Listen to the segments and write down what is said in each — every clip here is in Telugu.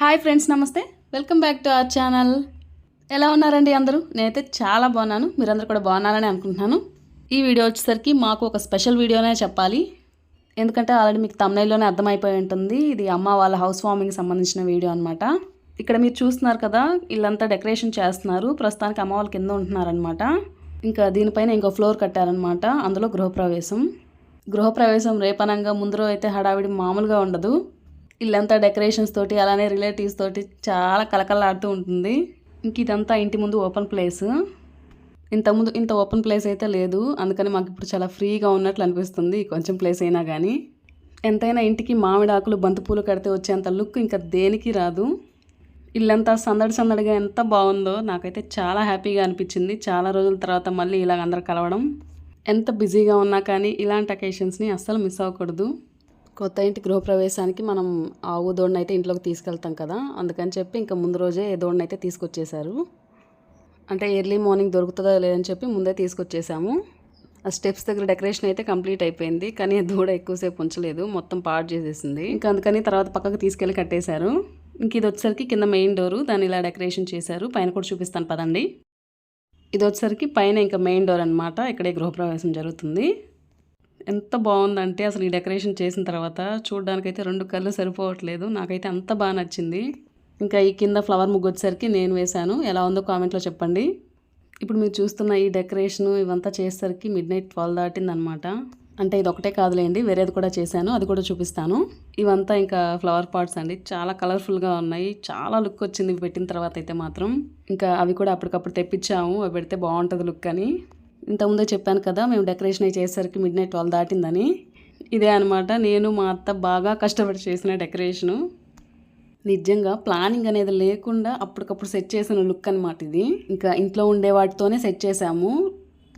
హాయ్ ఫ్రెండ్స్ నమస్తే. Welcome back to our channel. ఎలా ఉన్నారండి అందరూ? నేనైతే చాలా బాగున్నాను. మీరందరూ కూడా బాగున్నారని అనుకుంటున్నాను. ఈ వీడియో వచ్చేసరికి మాకు ఒక స్పెషల్ వీడియోనే చెప్పాలి. ఎందుకంటే ఆల్రెడీ మీకు తమ్నైల్లోనే అర్థమైపోయి ఉంటుంది. ఇది అమ్మ వాళ్ళ హౌస్ వార్మింగ్కి సంబంధించిన వీడియో అనమాట ఇక్కడ మీరు చూస్తున్నారు కదా ఇల్లంతా డెకరేషన్ చేస్తున్నారు. ప్రస్తుతానికి అమ్మ వాళ్ళు కింద ఉంటున్నారనమాట ఇంకా దీనిపైన ఇంకో ఫ్లోర్ కట్టారనమాట అందులో గృహప్రవేశం. గృహప్రవేశం రేపనంగా ముందు రోజు అయితే హడావిడి మామూలుగా ఉండదు. ఇల్లంతా డెకరేషన్స్ తోటి అలానే రిలేటివ్స్ తోటి చాలా కలకలాడుతూ ఉంటుంది. ఇంక ఇదంతా ఇంటి ముందు ఓపెన్ ప్లేస్. ఇంతకుముందు ఇంత ఓపెన్ ప్లేస్ అయితే లేదు. అందుకని మాకు ఇప్పుడు చాలా ఫ్రీగా ఉన్నట్లు అనిపిస్తుంది కొంచెం ప్లేస్ అయినా కానీ ఎంతైనా ఇంటికి మామిడాకులు బంతిపూలు కడితే వచ్చేంత లుక్ ఇంకా దేనికి రాదు. ఇల్లంతా సందడి సందడిగా ఎంత బాగుందో నాకైతే చాలా హ్యాపీగా అనిపించింది. చాలా రోజుల తర్వాత మళ్ళీ ఇలాగ అందరు కలవడం. ఎంత బిజీగా ఉన్నా కానీ ఇలాంటి అకేషన్స్ని అస్సలు మిస్ అవ్వకూడదు. కొత్త ఇంటి గృహప్రవేశానికి మనం ఆవు దోడిని అయితే ఇంట్లోకి తీసుకెళ్తాం కదా. అందుకని చెప్పి ఇంకా ముందు రోజే దోడిని అయితే తీసుకొచ్చేసారు అంటే ఎర్లీ మార్నింగ్ దొరుకుతుందో లేదని చెప్పి ముందే తీసుకొచ్చేసాము. ఆ స్టెప్స్ దగ్గర డెకరేషన్ అయితే కంప్లీట్ అయిపోయింది. కానీ ఆ దూడ ఎక్కువసేపు ఉంచలేదు. మొత్తం పాడు చేసేసింది. ఇంకా అందుకని తర్వాత పక్కకు తీసుకెళ్ళి కట్టేశారు. ఇంక ఇది వచ్చేసరికి కింద మెయిన్ డోరు. దాన్ని ఇలా డెకరేషన్ చేశారు. పైన కూడా చూపిస్తాను పదండి. ఇది వచ్చేసరికి పైన ఇంకా మెయిన్ డోర్ అనమాట ఇక్కడే గృహప్రవేశం జరుగుతుంది. ఎంత బాగుందంటే అసలు ఈ డెకరేషన్ చేసిన తర్వాత చూడడానికైతే రెండు కళ్ళు సరిపోవట్లేదు. నాకైతే అంత బాగా నచ్చింది. ఇంకా ఈ కింద ఫ్లవర్ ముగ్గు వచ్చేసరికి నేను వేశాను. ఎలా ఉందో కామెంట్లో చెప్పండి. ఇప్పుడు మీరు చూస్తున్న ఈ డెకరేషన్ ఇవంతా చేసేసరికి మిడ్ నైట్ ట్వెల్వ్ దాటిందనమాట. అంటే ఇది ఒకటే కాదులేండి వేరేది కూడా చేశాను. అది కూడా చూపిస్తాను. ఇవంతా ఇంకా ఫ్లవర్ పాట్స్ అండి. చాలా కలర్ఫుల్గా ఉన్నాయి. చాలా లుక్ వచ్చింది పెట్టిన తర్వాత అయితే మాత్రం. ఇంకా అవి కూడా అప్పటికప్పుడు తెప్పించాము. అవి పెడితే బాగుంటుంది లుక్ అని. ఇంతకుముందే చెప్పాను కదా మేము డెకరేషన్ అయి చేసేసరికి మిడ్ నైట్ ట్వెల్వ్ దాటిందని. ఇదే అనమాట నేను మా అత్త బాగా కష్టపడి చేసిన డెకరేషను. నిజంగా ప్లానింగ్ అనేది లేకుండా అప్పటికప్పుడు సెట్ చేసిన లుక్ అనమాట ఇది. ఇంకా ఇంట్లో ఉండే వాటితోనే సెట్ చేసాము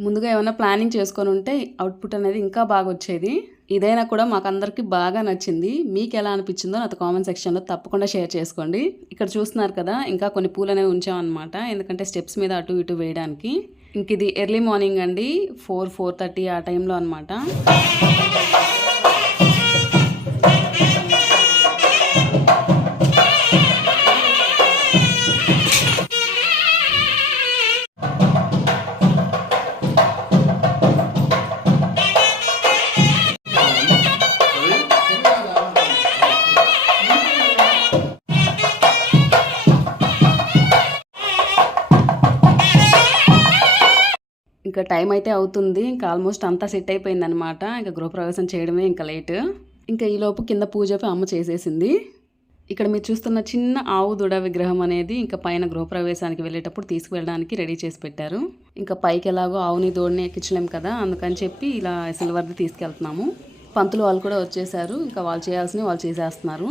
ముందుగా ఏమైనా ప్లానింగ్ చేసుకొని ఉంటే అవుట్పుట్ అనేది ఇంకా బాగా వచ్చేది. ఇదైనా కూడా మాకు అందరికీ బాగా నచ్చింది. మీకు ఎలా అనిపించిందో నాతో కామెంట్ సెక్షన్లో తప్పకుండా షేర్ చేసుకోండి. ఇక్కడ చూస్తున్నారు కదా ఇంకా కొన్ని పూలు అనేవి ఉంచామన్నమాట. ఎందుకంటే స్టెప్స్ మీద అటు ఇటు వేయడానికి. ఇంక ఇది ఎర్లీ మార్నింగ్ అండి. ఫోర్ ఫోర్ థర్టీ ఆ టైంలో అనమాట ఇంకా టైం అయితే అవుతుంది. ఇంకా ఆల్మోస్ట్ అంతా సెట్ అయిపోయింది అనమాట ఇంకా గృహప్రవేశం చేయడమే ఇంకా లేట్. ఇంకా ఈలోపు కింద పూజ అమ్మ చేసేసింది. ఇక్కడ మీరు చూస్తున్న చిన్న ఆవు దుడ విగ్రహం అనేది ఇంకా పైన గృహప్రవేశానికి వెళ్ళేటప్పుడు తీసుకువెళ్ళడానికి రెడీ చేసి పెట్టారు. ఇంకా పైకి ఎలాగో ఆవుని దూడని ఎక్కించలేం కదా అందుకని చెప్పి ఇలా సిల్వర్ది తీసుకెళ్తున్నాము. పంతులు వాళ్ళు కూడా వచ్చేసారు. ఇంకా వాళ్ళు చేయాల్సినవి వాళ్ళు చేసేస్తున్నారు.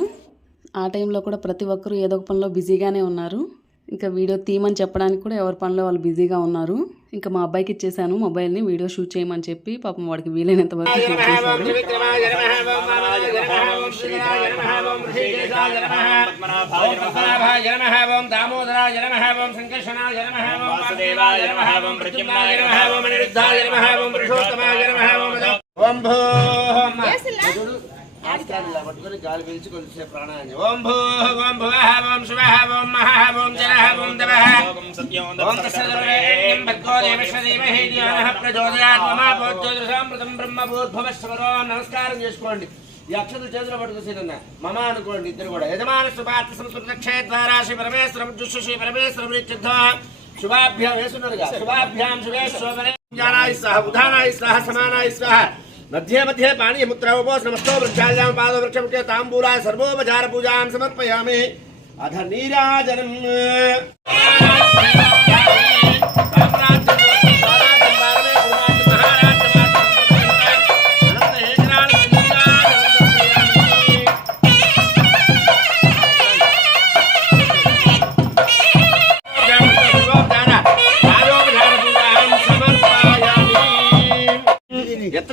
ఆ టైంలో కూడా ప్రతి ఒక్కరూ ఏదో ఒక పనిలో బిజీగానే ఉన్నారు. ఇంకా వీడియో తీయమని చెప్పడానికి కూడా ఎవరి పనిలో వాళ్ళు బిజీగా ఉన్నారు. ఇంకా మా అబ్బాయికి ఇచ్చేసాను మొబైల్ని వీడియో షూట్ చేయమని చెప్పి పాపం వాడికి వీలైనంత వరకు షూట్ ఓం భూం ఆస్కారం పట్టుకొని గాలి పీల్చి కొంచెం ప్రాణాయామం. ఓం భూ ఓం భువః ఓం శివః ఓం మహః ఓం జలః ఓం దవః. ఓం తస్సద్రేణ్యం భర్గో దేవశ్వ ధీమహి ధియోనః ప్రచోదయాత్ మమాపోజ్యోతిషామృతం బ్రహ్మభూర్భువస్వరో నమస్కారం చేసుకోండి. ఈ అక్షత చేతులు మమ అనుకోండి ఇద్దరు కూడా. యజమాన సంస్కృత శ్రీ పరమేశ్వరం జుషు శ్రీ పరమేశ్వరం శుభాభ్యాం వేస్తున్నారుగా శుభాభ్యాం శుభేశ్వరే జ్ఞానాయ సహ ఉదానాయ సహ సమానాయ సహ. मध्ये मध्ये पाणीयमुद्रावपोस नमस्तो वृक्षायां पादवृक्षमुखे ताम्बूलाय सर्वोपचार पूजां समर्पयामि। अध नीराजनम्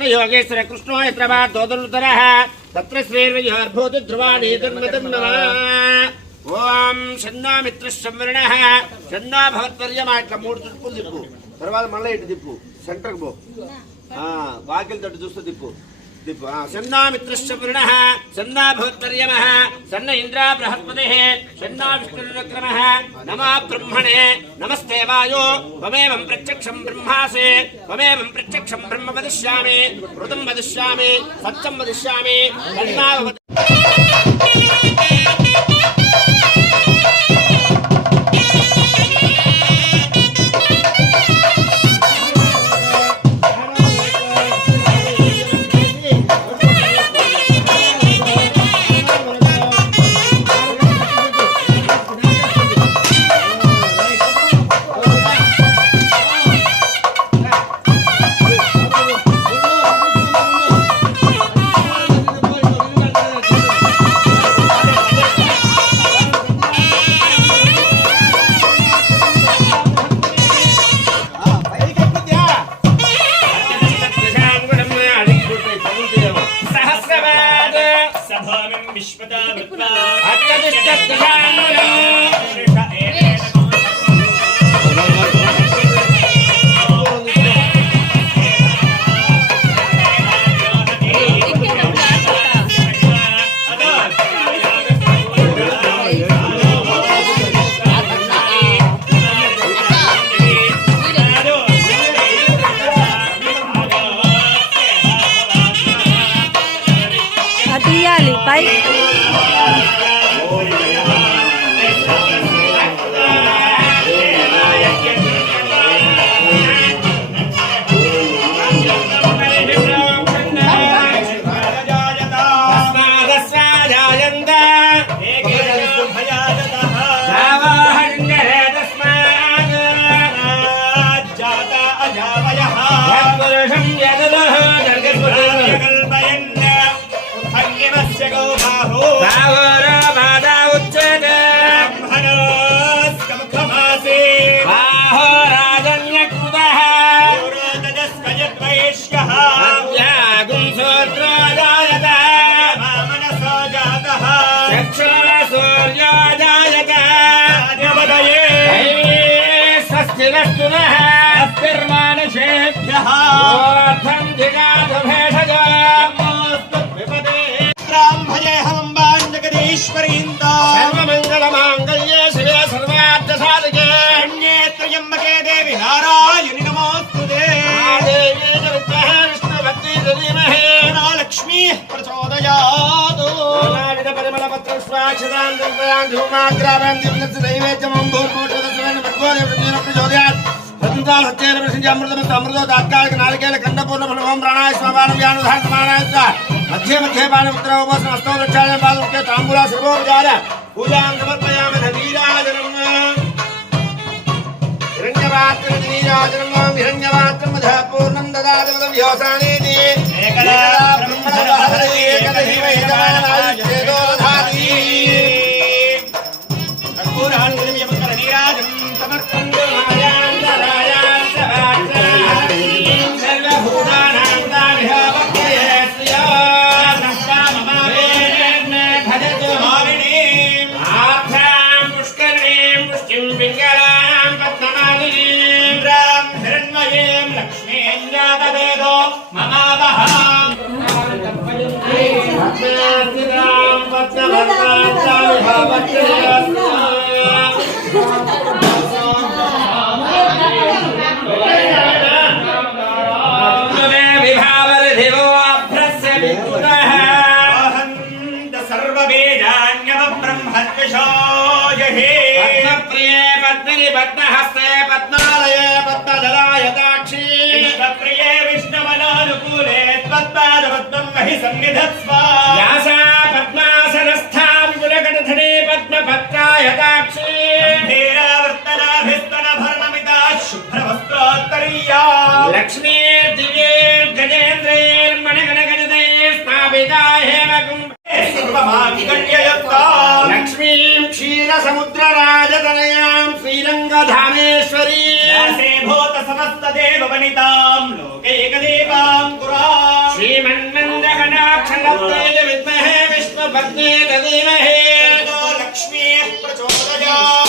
योगेश्वर कृष्णो यत्र वा दोदनुतरः तत्र श्रीर्विजयोर्भूति ध्रुवाणि तन्मतन्मम ఓం షన్నో మిత్ర సంవరణః షన్నో భవత్పర్యమా ఇట్లా మూడు చుట్టుపులు తిప్పు తర్వాత మళ్ళీ ఇటు తిప్పు సెంటర్కి పో ఆ, వాకిలి తట్టు చూస్తూ తిప్పు సన్నామిత్రశ్చ వరుణः సన్నా భవత్పర్యమः సన్న ఇంద్రా బృహస్పతి సన్నా విష్ణురుక్రమः నమా బ్రహ్మణే నమస్తే వాయో త్వమేవం ప్రత్యక్షం బ్రహ్మాసి త్వమేవం ప్రత్యక్షం బ్రహ్మ వదిష్యామి ఋతం వదిష్యామి సత్యం వదిష్యామి తన్నా పరిమళపత్రం స్వాక్షరాన్ దివ్యాన్ ధూమాగ్రావాన్ దివ్యస్య నైవేద్యమం భూర్భూటదస్వైన భగవోదే వృద్ధిరప్తి జ్యోతియాత్ స్వతంత్రాల సత్యేన ప్రసిద్ధ అమృతమస్తు అమృతో తాత్కాలిక నారికేల ఖండపూర్ణ ఫలవం ప్రాణాయ స్మవానం వ్యానుధాన సమానాయ చ. మధ్యే మధ్యే పాని ఉత్తర ఉపస్న హస్తో రక్షాయ పాదముఖ్య తాంబూల సర్వోపచార పూజాం సమర్పయామి ధనీరాజనం హిరణ్యపాత్రం నీరాజనం పుష్టిం పింగళాం పద్మమాలినీం ఇంద్రాం హిరణ్మయీం లక్ష్మీం జాతవేదో మమావహాం पद्मिनि पद्महस्ते पद्मालये पद्मधलायताक्षी प्रिये विष्णवनानुकूले त्वत्पादपद्मं महि सन्निधत्स्वा यासा पद्मासनस्था विपुलकटधने पद्मपत्रायताक्षी धीरावर्तनाभिस्तनभरणमिता शुभ्रवस्त्रोत्तरीया। लक्ष्मीर्दिव्यैर्गजेन्द्रैर्मणिगणगजतैः स्थापिता हेमकुम्भ లక్ష్మీ సర్వమాంగళ్యయుక్తా లక్ష్మీం క్షీరసముద్రరాజతనయాం శ్రీరంగధామేశ్వరీ. భూత సమస్త దేవ వనితాం కురా శ్రీమన్మందగణాక్షణత్తే విద్మహే విష్ణుభక్తే తదీమహే లక్ష్మీ ప్రచోదయాతు.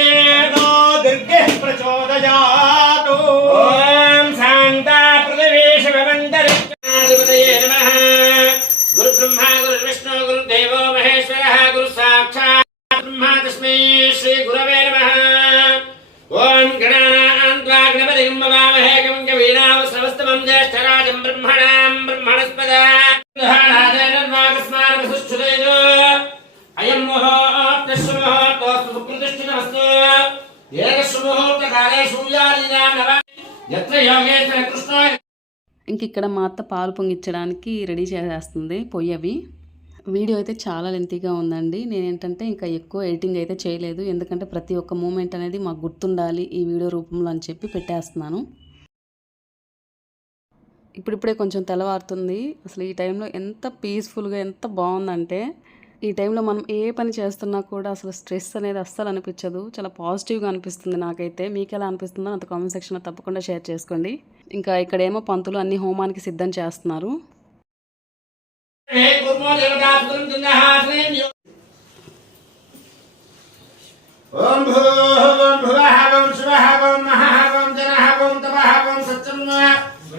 ఇంక ఇక్కడ మా అత్త పాలు పొంగించడానికి రెడీ చేసేస్తుంది పొయ్యవి. వీడియో అయితే చాలా లెంతీగా ఉందండి. నేను ఏంటంటే ఇంకా ఎక్కువ ఎడిటింగ్ అయితే చేయలేదు. ఎందుకంటే ప్రతి ఒక్క మూమెంట్ అనేది మాకు గుర్తుండాలి ఈ వీడియో రూపంలో అని చెప్పి పెట్టేస్తున్నాను. ఇప్పుడిప్పుడే కొంచెం తెల్లవారుతుంది. అసలు ఈ టైంలో ఎంత పీస్ఫుల్గా ఎంత బాగుందంటే ఈ టైంలో మనం ఏ పని చేస్తున్నా కూడా అసలు స్ట్రెస్ అనేది అస్సలు అనిపించదు. చాలా పాజిటివ్గా అనిపిస్తుంది నాకైతే. మీకు ఎలా అనిపిస్తుందో అంత కామెంట్ సెక్షన్లో తప్పకుండా షేర్ చేసుకోండి. ఇంకా ఇక్కడేమో పంతులు అన్ని హోమానికి సిద్ధం చేస్తున్నారు. ఓం భూ భువ సత్యం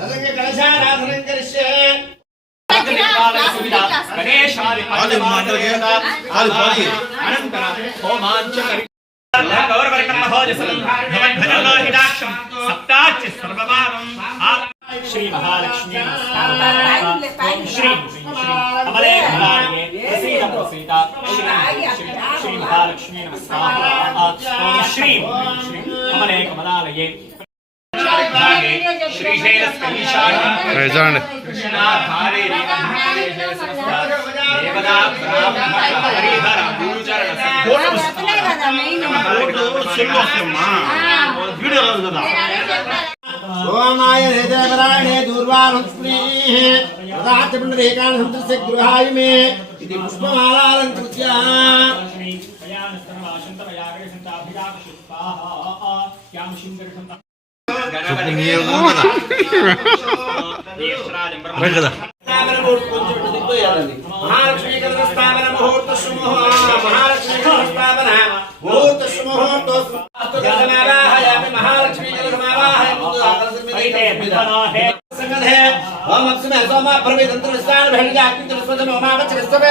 तदंग कलशाराधनं करिष्ये श्री महालक्ष्मी श्री कमले प्रसीद प्रसीद श्री महालक्ष्मी नमस्कार श्री श्री कमले कमलालये కదా ఓమాయ హృదయపరాయణే దూర్వాణస్మీః సంతస్య గృహాయ మే ఇది పుష్పమాలాలంకృత్య కదా రైట్ కదా స్థాపన ముహూర్తం కొంచెం ఇటు దిగిపోయాలండి. మహాలక్ష్మీ కలశ స్థాపన ముహూర్త శుభముహూర్త మహాలక్ష్మీ కలశ స్థాపన ముహూర్త శుభముహూర్తోస్తు. అస్తు కలశమావాహయామి మహాలక్ష్మీ కలశమావాహయ ముందు ఆ కలశం మీద ఈ కలశం మీద. సంగతే ఓం అప్సమే సోమ ప్రవితంత్ర విశ్వాన భేడిక అగ్నిత విశ్వజమ ఉమావచ విశ్వమే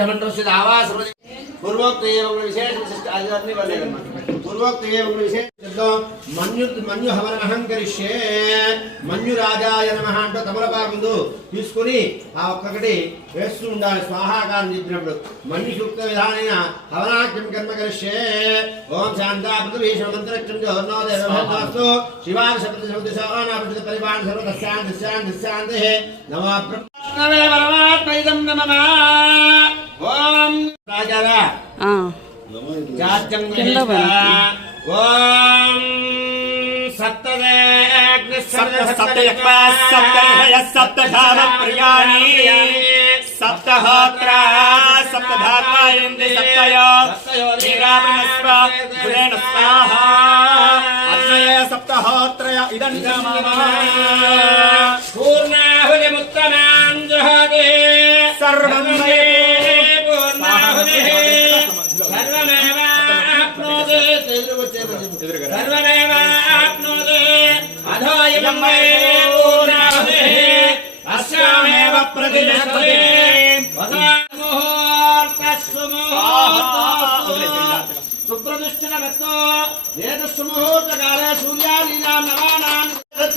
ఆదిత్యాధిపగ్రహమండలస్య ఆవాస పూర్వోక్త ఏవం విశేష అది అన్ని వల్లేదన్నమాట పూర్వ పూర్వోక్త ఏవం విశేషంతో మన్యు మన్యు హవనమహం కరిష్యే మన్యు రాజాయ నమః అంటూ తమలపాకుందు తీసుకుని ఆ ఒక్కొక్కటి వేస్తూ ఉండాలి. స్వాహాకారం చెప్పినప్పుడు మన్యు సూక్త విధానైన హవనాఖ్యం కర్మ కరిష్యే. ఓం శాంతా పృథివీ శమంతరక్షం జోర్నో దేవభద్రాస్తు శివాన శబ్ద శబ్ద పరివాణ సర్వ దస్యాన్ దస్యాన్ దస్యాంతే నమో బ్రహ్మణే పరమాత్మైదం నమః. కింద గృహీత్వా ఓం సప్తదే सप्त सप्तयक्वा सप्तहय सप्तधाम प्रियाणि सप्तहोत्रा सप्तधात्वा इन्द्रि सप्तयो वीरावृणस्व गुरेण स्वाहा अग्नये सप्तहोत्रय इदं च मम పూర్ణాహుతిముత్తమాం సర్వమేవాప్నోతి అధోయం మే పూర్ణాహుతిః అస్యామేవ ప్రతిష్టతే ముహూర్తస్సు సుప్రతిష్ఠితమత్తో ఏతస్సు ముహూర్తకాలే సూర్యాదీనాం నవానాం.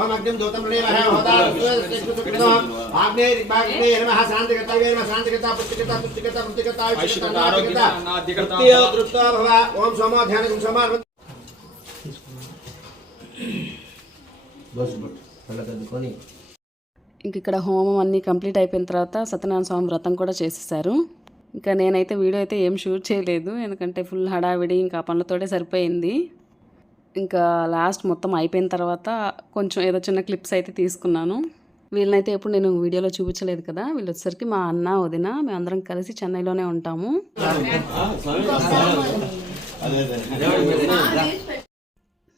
ఓమగ్నిం ఇంక ఇక్కడ హోమం అన్నీ కంప్లీట్ అయిపోయిన తర్వాత సత్యనారాయణ స్వామి వ్రతం కూడా చేసేసారు. ఇంకా నేనైతే వీడియో అయితే ఏం షూట్ చేయలేదు ఎందుకంటే ఫుల్ హడావిడి ఇంకా పనులతోటే సరిపోయింది. ఇంకా లాస్ట్ మొత్తం అయిపోయిన తర్వాత కొంచెం ఏదో చిన్న క్లిప్స్ అయితే తీసుకున్నాను. వీళ్ళనైతే ఎప్పుడు నేను వీడియోలో చూపించలేదు కదా. వీళ్ళు వచ్చేసరికి మా అన్న వదిన మేమందరం కలిసి చెన్నైలోనే ఉంటాము.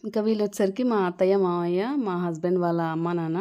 ఇంకా వీళ్ళు వచ్చేసరికి మా అత్తయ్య మామయ్య మా హస్బెండ్ వాళ్ళ అమ్మ నాన్న.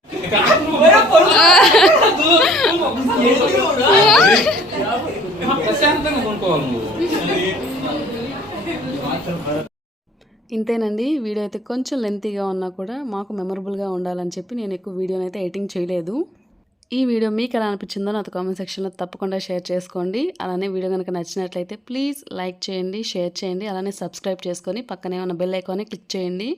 ఇంతేనండి వీడియో అయితే కొంచెం లెంతీగా ఉన్నా కూడా మాకు మెమరబుల్గా ఉండాలని చెప్పి నేను ఎక్కువ వీడియోని అయితే ఎడిటింగ్ చేయలేదు. ఈ వీడియో మీకు ఎలా అనిపించిందో నాతో కామెంట్ సెక్షన్లో తప్పకుండా షేర్ చేసుకోండి. అలానే వీడియో కనుక నచ్చినట్లయితే ప్లీజ్ లైక్ చేయండి షేర్ చేయండి అలానే సబ్స్క్రైబ్ చేసుకొని పక్కనే ఉన్న బెల్ ఐకాన్ని క్లిక్ చేయండి.